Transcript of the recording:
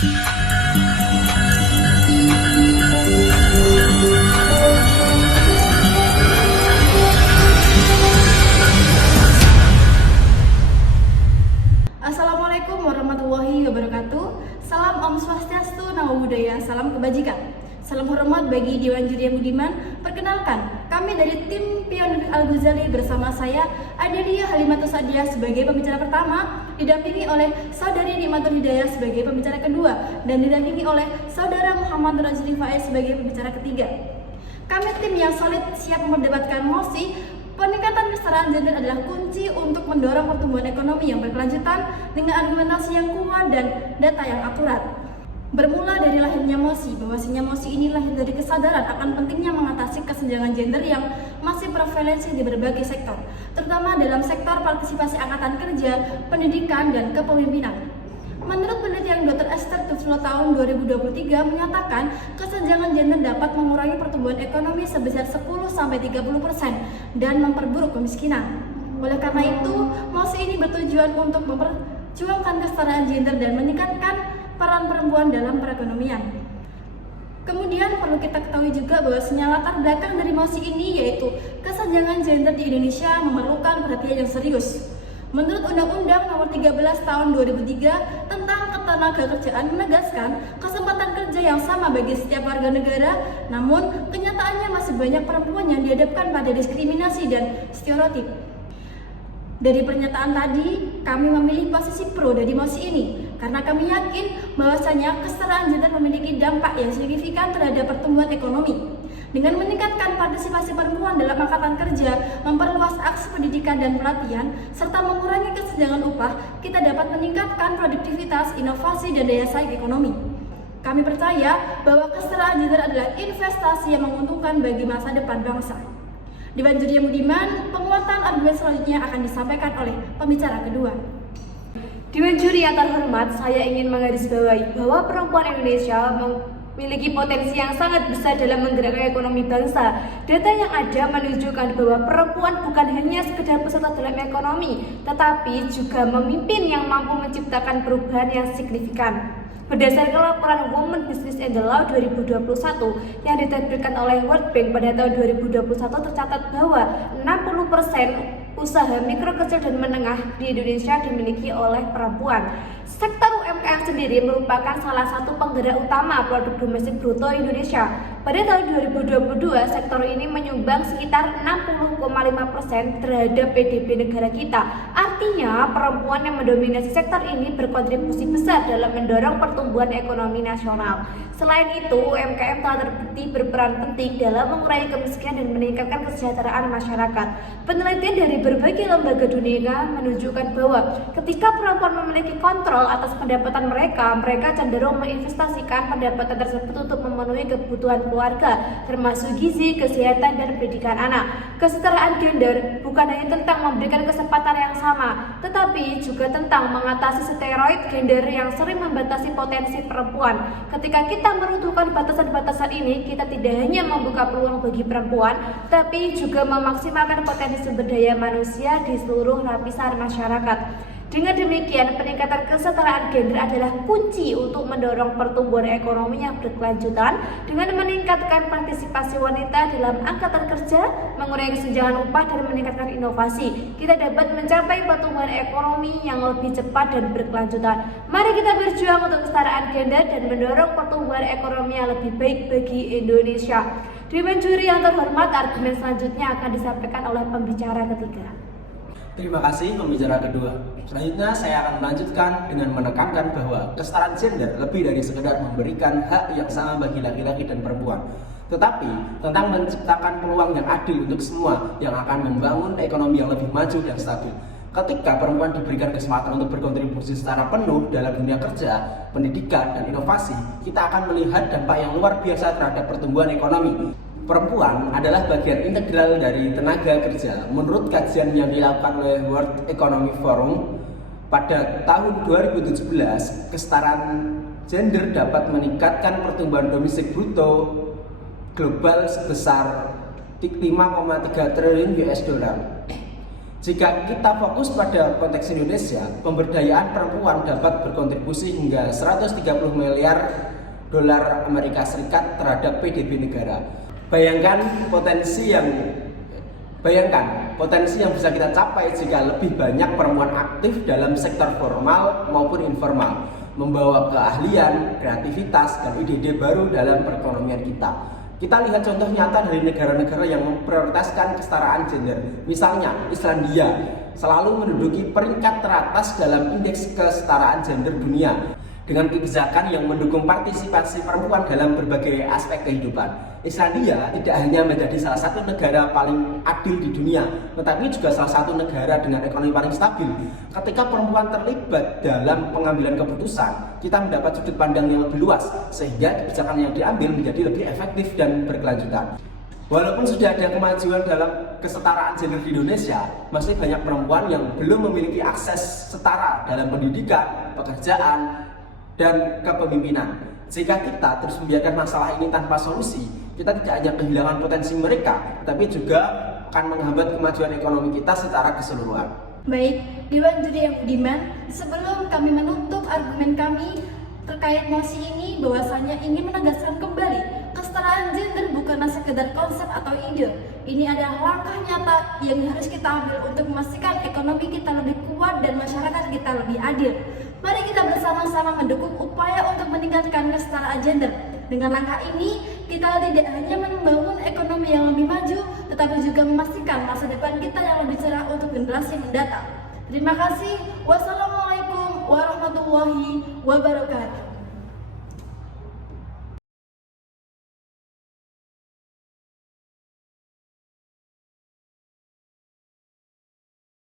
Assalamualaikum warahmatullahi wabarakatuh. Salam Om Swastiastu, Namo Buddhaya, salam kebajikan. Salam hormat bagi Dewan Juri yang budiman. Perkenalkan, kami dari tim Pionir Al-Ghazali bersama saya Adelia Halimatus Sadiah sebagai pembicara pertama, didampingi oleh Saudari Nikmatul Hidayah sebagai pembicara kedua, dan didampingi oleh Saudara Muhammad Rajli Faiz sebagai pembicara ketiga. Kami tim yang solid siap memperdebatkan mosi peningkatan kesetaraan gender adalah kunci untuk mendorong pertumbuhan ekonomi yang berkelanjutan dengan argumentasi yang kuat dan data yang akurat. Bermula dari lahirnya mosi, bahwasanya mosi ini lahir dari kesadaran akan pentingnya mengatasi kesenjangan gender yang masih prevalensi di berbagai sektor, terutama dalam sektor partisipasi angkatan kerja, pendidikan, dan kepemimpinan. Menurut penelitian Dr. Esther Tuflo tahun 2023 menyatakan kesenjangan gender dapat mengurangi pertumbuhan ekonomi sebesar 10-30% dan memperburuk kemiskinan. Oleh karena itu, mosi ini bertujuan untuk memperjuangkan kesetaraan gender dan meningkatkan peran perempuan dalam perekonomian. Kemudian perlu kita ketahui juga bahwasanya latar belakang dari mosi ini yaitu kesenjangan gender di Indonesia memerlukan perhatian yang serius. Menurut Undang-Undang Nomor 13 Tahun 2003 tentang Ketenagakerjaan menegaskan kesempatan kerja yang sama bagi setiap warga negara, namun kenyataannya masih banyak perempuan yang dihadapkan pada diskriminasi dan stereotip. Dari pernyataan tadi, kami memilih posisi pro dari mosi ini karena kami yakin bahwasanya kesetaraan gender memiliki dampak yang signifikan terhadap pertumbuhan ekonomi. Dengan meningkatkan partisipasi perempuan dalam angkatan kerja, memperluas akses pendidikan dan pelatihan, serta mengurangi kesenjangan upah, kita dapat meningkatkan produktivitas, inovasi, dan daya saing ekonomi. Kami percaya bahwa kesetaraan gender adalah investasi yang menguntungkan bagi masa depan bangsa. Dewan Juri yang budiman, penguatan argumen selanjutnya akan disampaikan oleh pembicara kedua. Dewan Juri yang terhormat, saya ingin menggarisbawahi bahwa perempuan Indonesia memiliki potensi yang sangat besar dalam menggerakkan ekonomi bangsa. Data yang ada menunjukkan bahwa perempuan bukan hanya sekedar peserta dalam ekonomi, tetapi juga memimpin yang mampu menciptakan perubahan yang signifikan. Berdasarkan laporan Women Business and the Law 2021 yang diterbitkan oleh World Bank pada tahun 2021 tercatat bahwa 60% usaha mikro, kecil, dan menengah di Indonesia dimiliki oleh perempuan. Sektor UMKM sendiri merupakan salah satu penggerak utama produk domestik bruto Indonesia. Pada tahun 2022, sektor ini menyumbang sekitar 60,5% terhadap PDB negara kita. Artinya, perempuan yang mendominasi sektor ini berkontribusi besar dalam mendorong pertumbuhan ekonomi nasional. Selain itu, UMKM telah terbukti berperan penting dalam mengurangi kemiskinan dan meningkatkan kesejahteraan masyarakat. Penelitian dari berbagai lembaga dunia menunjukkan bahwa ketika perempuan memiliki kontrol atas pendapatan mereka cenderung menginvestasikan pendapatan tersebut untuk memenuhi kebutuhan keluarga, termasuk gizi, kesehatan, dan pendidikan anak. Kesetaraan gender bukan hanya tentang memberikan kesempatan yang sama, tetapi juga tentang mengatasi stereotip gender yang sering membatasi potensi perempuan. Ketika kita meruntuhkan batasan-batasan ini, kita tidak hanya membuka peluang bagi perempuan, tapi juga memaksimalkan potensi sumber daya manusia di seluruh lapisan masyarakat. Dengan demikian, peningkatan kesetaraan gender adalah kunci untuk mendorong pertumbuhan ekonomi yang berkelanjutan dengan meningkatkan partisipasi wanita dalam angkatan kerja, mengurangi kesenjangan upah, dan meningkatkan inovasi. Kita dapat mencapai pertumbuhan ekonomi yang lebih cepat dan berkelanjutan. Mari kita berjuang untuk kesetaraan gender dan mendorong pertumbuhan ekonomi yang lebih baik bagi Indonesia. Dewan Juri yang terhormat, argumen selanjutnya akan disampaikan oleh pembicara ketiga. Terima kasih pembicara kedua. Selanjutnya saya akan melanjutkan dengan menekankan bahwa kesetaraan gender lebih dari sekedar memberikan hak yang sama bagi laki-laki dan perempuan, tetapi tentang menciptakan peluang yang adil untuk semua yang akan membangun ekonomi yang lebih maju dan stabil. Ketika perempuan diberikan kesempatan untuk berkontribusi secara penuh dalam dunia kerja, pendidikan, dan inovasi, kita akan melihat dampak yang luar biasa terhadap pertumbuhan ekonomi. Perempuan adalah bagian integral dari tenaga kerja. Menurut kajian yang dilakukan oleh World Economic Forum pada tahun 2017, kesetaraan gender dapat meningkatkan pertumbuhan domestik bruto global sebesar 5,3 triliun US dollar. Jika kita fokus pada konteks Indonesia, pemberdayaan perempuan dapat berkontribusi hingga 130 miliar dolar Amerika Serikat terhadap PDB negara. Bayangkan potensi yang bisa kita capai jika lebih banyak perempuan aktif dalam sektor formal maupun informal, membawa keahlian, kreativitas, dan ide-ide baru dalam perekonomian kita. Kita lihat contoh nyata dari negara-negara yang memprioritaskan kesetaraan gender. Misalnya, Islandia selalu menduduki peringkat teratas dalam indeks kesetaraan gender dunia dengan kebijakan yang mendukung partisipasi perempuan dalam berbagai aspek kehidupan. Islandia tidak hanya menjadi salah satu negara paling adil di dunia, tetapi juga salah satu negara dengan ekonomi paling stabil. Ketika perempuan terlibat dalam pengambilan keputusan, kita mendapat sudut pandang yang lebih luas, sehingga kebijakan yang diambil menjadi lebih efektif dan berkelanjutan. Walaupun sudah ada kemajuan dalam kesetaraan gender di Indonesia, masih banyak perempuan yang belum memiliki akses setara dalam pendidikan, pekerjaan, dan kepemimpinan. Jika kita terus membiarkan masalah ini tanpa solusi, kita tidak hanya kehilangan potensi mereka, tetapi juga akan menghambat kemajuan ekonomi kita secara keseluruhan. Baik, Dewan Juri yang budiman, sebelum kami menutup argumen kami terkait mosi ini, bahwasanya ingin menegaskan kembali kesetaraan gender bukanlah sekedar konsep atau ide. Ini adalah langkah nyata yang harus kita ambil untuk memastikan ekonomi kita lebih kuat dan masyarakat kita lebih adil. Mari kita bersama-sama mendukung upaya untuk meningkatkan kesetaraan gender. Dengan langkah ini, kita tidak hanya membangun ekonomi yang lebih maju, tetapi juga memastikan masa depan kita yang lebih cerah untuk generasi mendatang. Terima kasih. Wassalamualaikum warahmatullahi wabarakatuh.